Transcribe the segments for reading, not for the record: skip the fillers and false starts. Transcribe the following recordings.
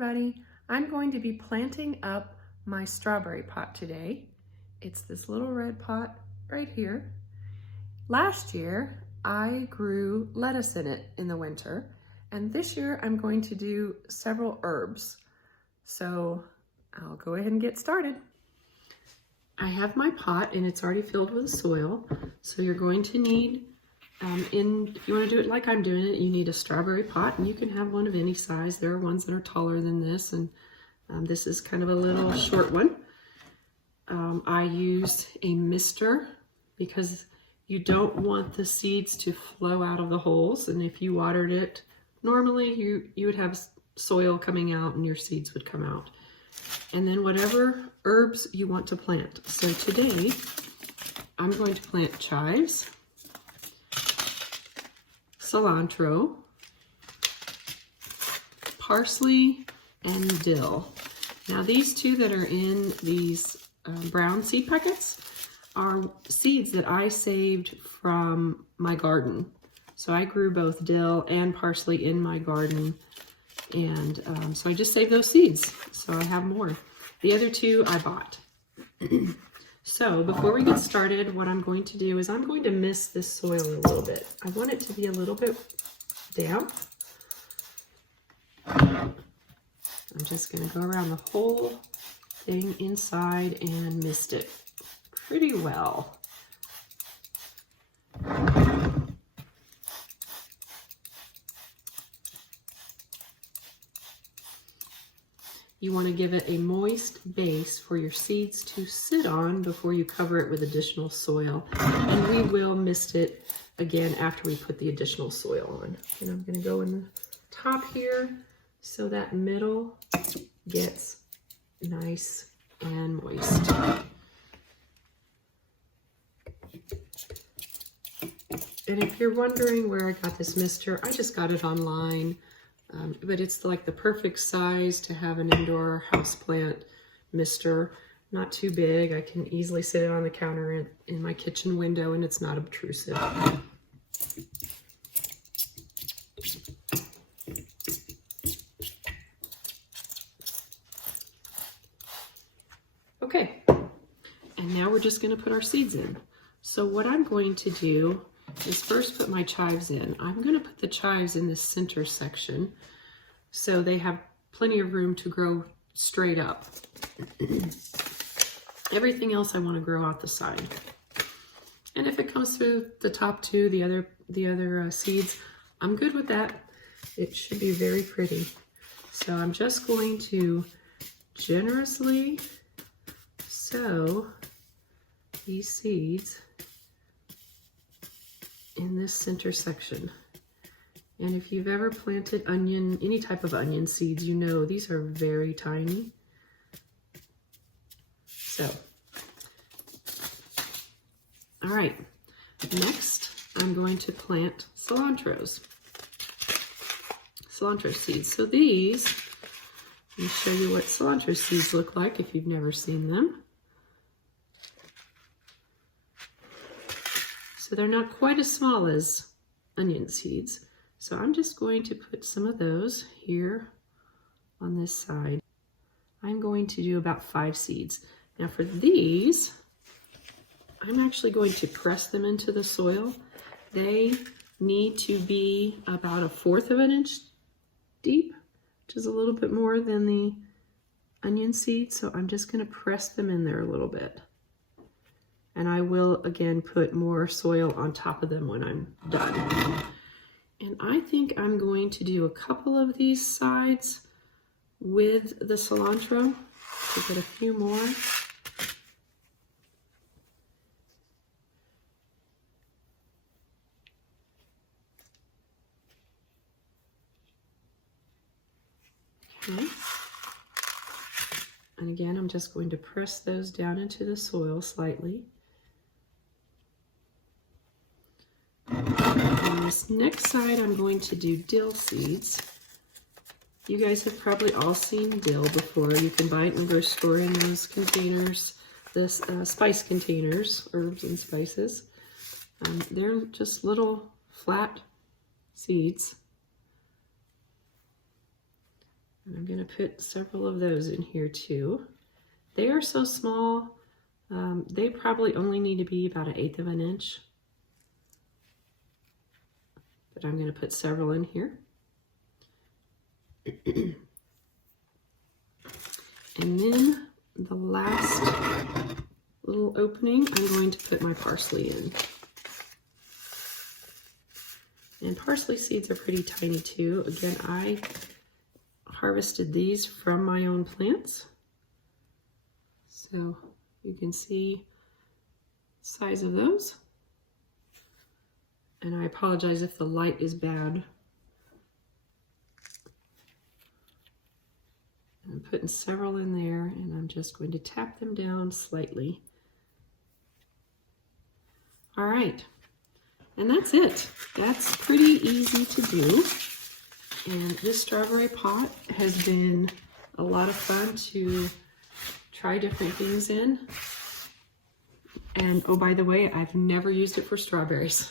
everybody. I'm going to be planting up my strawberry pot today. It's this little red pot right here. Last year, I grew lettuce in it in the winter, and this year I'm going to do several herbs. So I'll go ahead and get started. I have my pot and it's already filled with soil. So you're going to need, if you want to do it like I'm doing it, you need a strawberry pot, and you can have one of any size. There are ones that are taller than this, and this is kind of a little short one. I used a mister because you don't want the seeds to flow out of the holes, and if you watered it normally, you would have soil coming out and your seeds would come out. And then whatever herbs you want to plant. So today I'm going to plant chives, cilantro, parsley, and dill. Now these two that are in these brown seed packets are seeds that I saved from my garden. So I grew both dill and parsley in my garden, and so I just saved those seeds, so I have more. The other two I bought. So before we get started, what I'm going to do is I'm going to mist this soil a little bit. I want it to be a little bit damp. I'm just going to go around the whole thing inside and mist it pretty well. You want to give it a moist base for your seeds to sit on before you cover it with additional soil. And we will mist it again after we put the additional soil on. And I'm going to go in the top here so that middle gets nice and moist. And if you're wondering where I got this mister, I just got it online. But it's like the perfect size to have an indoor houseplant mister. Not too big. I can easily sit it on the counter in my kitchen window, and it's not obtrusive. Okay, and now we're just going to put our seeds in. So what I'm going to do is first put my chives in. I'm going to put the chives in the center section so they have plenty of room to grow straight up. Everything else I want to grow out the side. And if it comes through the top two, the other seeds, I'm good with that. It should be very pretty. So I'm just going to generously sow these seeds in this center section. And if you've ever planted onion, any type of onion seeds, you know these are very tiny. So, all right, next I'm going to plant cilantro seeds. So these, let me show you what cilantro seeds look like if you've never seen them. So they're not quite as small as onion seeds. So I'm just going to put some of those here on this side. I'm going to do about 5 seeds. Now for these, I'm actually going to press them into the soil. They need to be about 1/4 of an inch deep, which is a little bit more than the onion seeds. So I'm just going to press them in there a little bit. And I will, again, put more soil on top of them when I'm done. And I think I'm going to do a couple of these sides with the cilantro to get a few more. Okay. And again, I'm just going to press those down into the soil slightly. On this next side, I'm going to do dill seeds. You guys have probably all seen dill before. You can buy it in the grocery store in those containers, the spice containers, herbs and spices. They're just little flat seeds. And I'm going to put several of those in here too. They are so small, they probably only need to be about 1/8 of an inch. But I'm going to put several in here. And then the last little opening, I'm going to put my parsley in. And parsley seeds are pretty tiny too. Again, I harvested these from my own plants. So you can see the size of those. And I apologize if the light is bad. I'm putting several in there, and I'm just going to tap them down slightly. All right, and that's it. That's pretty easy to do. And this strawberry pot has been a lot of fun to try different things in. And oh, by the way, I've never used it for strawberries.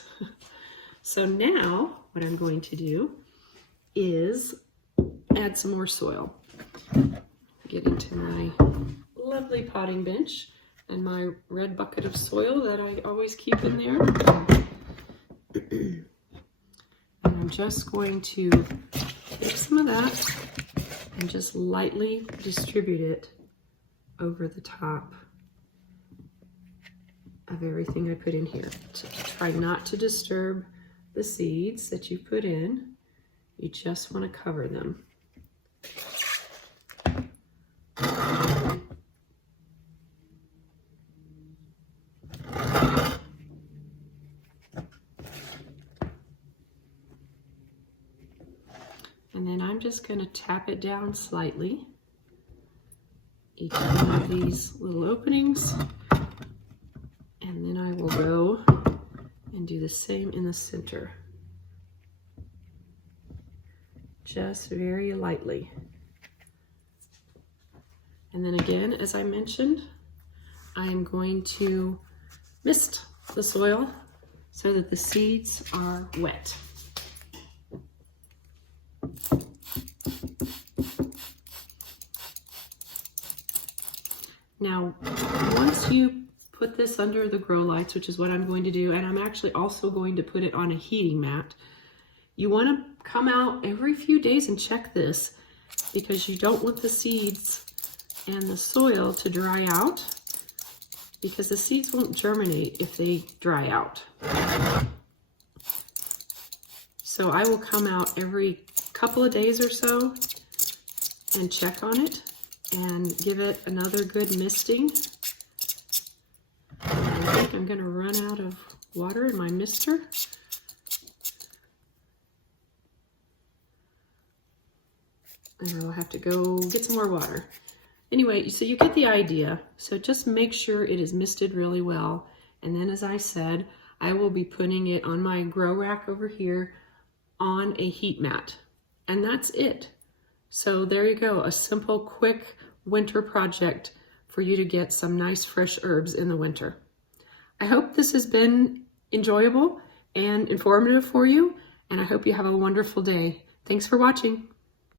So now what I'm going to do is add some more soil. Get into my lovely potting bench and my red bucket of soil that I always keep in there. And I'm just going to take some of that and just lightly distribute it over the top of everything I put in here. Try not to disturb the seeds that you put in. You just want to cover them. And then I'm just going to tap it down slightly, each one of these little openings, and then I will go and do the same in the center, just very lightly. And then again, as I mentioned, I am going to mist the soil so that the seeds are wet. Now, once you put this under the grow lights, which is what I'm going to do, and I'm actually also going to put it on a heating mat, you want to come out every few days and check this, because you don't want the seeds and the soil to dry out, because the seeds won't germinate if they dry out. So I will come out every couple of days or so and check on it and give it another good misting. I think I'm going to run out of water in my mister. And I'll have to go get some more water. Anyway, so you get the idea. So just make sure it is misted really well. And then, as I said, I will be putting it on my grow rack over here on a heat mat. And that's it. So there you go, a simple, quick winter project for you to get some nice fresh herbs in the winter. I hope this has been enjoyable and informative for you, and I hope you have a wonderful day. Thanks for watching.